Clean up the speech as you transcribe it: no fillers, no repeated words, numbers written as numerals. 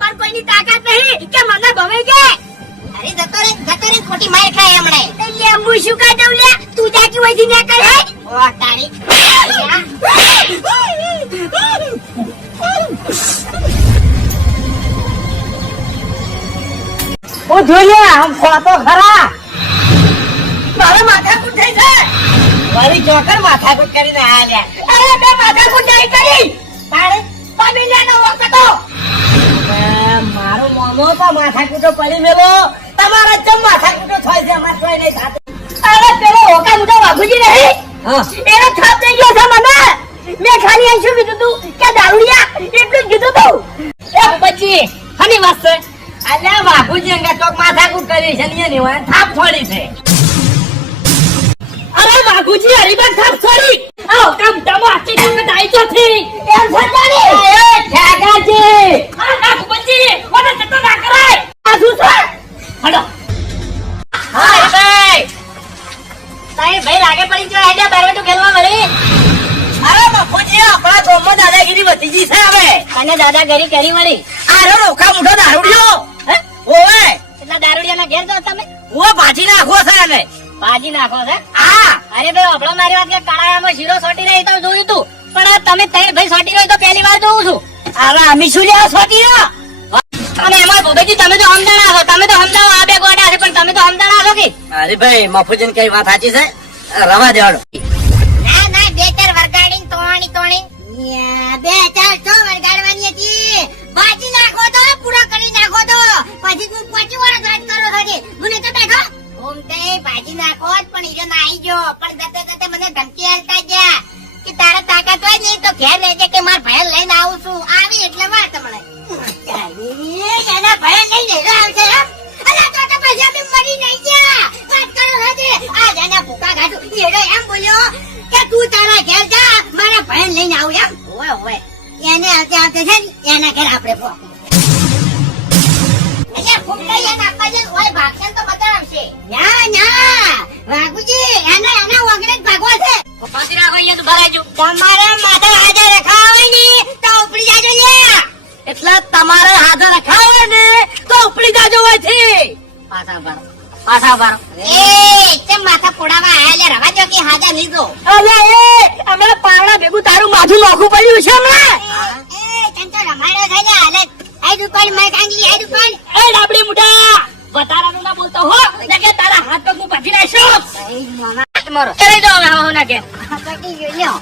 પણ કોઈની તાકાત નહીં કે મને ભવાઈ જાય. અરે જતો રે ખોટી માર ખાય હમણે. એટલે હું શું કહી દઉં લે, તું જાકી વઈથી ના કરે. ઓ તારી ઓ જોઈએ આમ ખોતો ખરા. મારા માથાકૂટ થઈ છે. મારી જોકર માથાકૂટ કરીને આયા. અરે બે માથાકૂટ નહીં કરી. તારે પમીલાનો વખતો. મારો મોમો તો માથાકૂટો પડી મેલો. તમારા જમ માથાકૂટો થાય છે, અમાર કોઈ નહીં થાતું. અરે પેલો હોકા મુઢો વાઘુજી નહીં. હા એનો થાપ થઈ ગયો છે મને. મેં ખાલી એમ શું કીધું તું કે દારૂડિયા એટલું જ કીધું તું. એ પછી હની વાત છે. અલ્યા બાપુજી અંગા ચોક માથાકૂટ કરી છે ને એની વાંહે થાપ છોડી છે. અરે વાઘુજી હરીબા થાપ છોડી. આવ કામ ડમો આખી તાકાત આવી તો થી. એમ સંજાની એ ઠાકાજી આ નાખુજી મને જતો ના કરાય. આ શું છે? હડો. હા ભાઈ તારે ભાઈ લાગે પડી જો આઈડિયા બારવટું ખેલવા મળી. અરે બાપુજી આપણા ગામમાં દાદાગીરી વધી ગઈ છે હવે. અને દાદાગીરી કરી મળી. આરો રોકા મુઢો દારૂડિયો. હે? ઓવે એટલા દારૂડિયાના ઘેર જો તમે ઓ ભાજી નાખો છે ને. ભાજી નાખો છે. હા અરે ભાઈ આપણો મારી વાત કે કાળાયામાં શીરો સોટી રહી તો જોયું તું, પણ આ તમે ત્રણ ભાઈ સોટી રહ્યો તો પહેલી વાર જોઉં છું. અરે અમે શું લેવા છોટી અને એમાં ભોગજી તમે તો હમદાણા છો, તમે તો હમદાવો આ બે ગોડા છે, પણ તમે તો હમદાણા છો કે? અરે ભાઈ મફુજીન કઈ વાત સાચી છે, રવા દેવાડો. ના ના બે ચાર વરગાડીને તોણી બે ચાર તો વરગાડવાની હતી. ભાજી નાખો તો પૂરો કરી નાખો તો પછી તું 5 વાર વાત કરો છો. મને તો બેઠો ઓમ તે ભાજી નાખો જ, પણ ઈજો ના આવી ગયો. પણ જતે જતે મને ધમકી આલતા ગયા કે તારે તાકાત હોય ને તો ઘેર રહેજે કે માર ભાઈ લઈને આવું છું. આવી એટલે વાત મળે એના ભાઈ લઈને આવશે એમ. અલા તો પછી અમે મરી નહીં ગયા વાત કરો છો. આ જાના ભૂકા ગાડું એડો એમ બોલ્યો કે તું તારા ઘેર જા, મારા ભાઈ લઈને આવું એમ. ઓય ઓય એને આવતે આવતે છે ને એના ઘેર આપણે પોકું. અહીંયા ફૂંકાઈ એને આપવા જઈને ઓય ભાગશે તો બતાવશે. ના ના વાઘુજી એના ઓગણે જ ભાગવા છે. પાછી રાખો અહીંયા તો ભરાજો. તમારા માથે હાજર રખાવે ને તો ઉપડી જાજો લે. એટલે તમારે હાજર રખાવે ને તો ઉપડી જાજો હોયથી. પાછા બારો એ તે માથા ફોડાવા આયા લે. રવા દો કે હાજર લીધો. અરે એ હમણાં પાવડા ભેગું તારું માથું નોખું પડ્યું છે હમણાં. એ તંતો રમાડો થઈ જા. હાલે આઈ દુકાન માં કાંગલી આઈ દુકાન. એ ડાબડી મુઢા વધારાનું ના બોલતો હો, ને કે તારા હાથ પગ હું ભાજી નાખ્યો. મારો કરી દો હવે ના કે પટી ગયો લ્યો.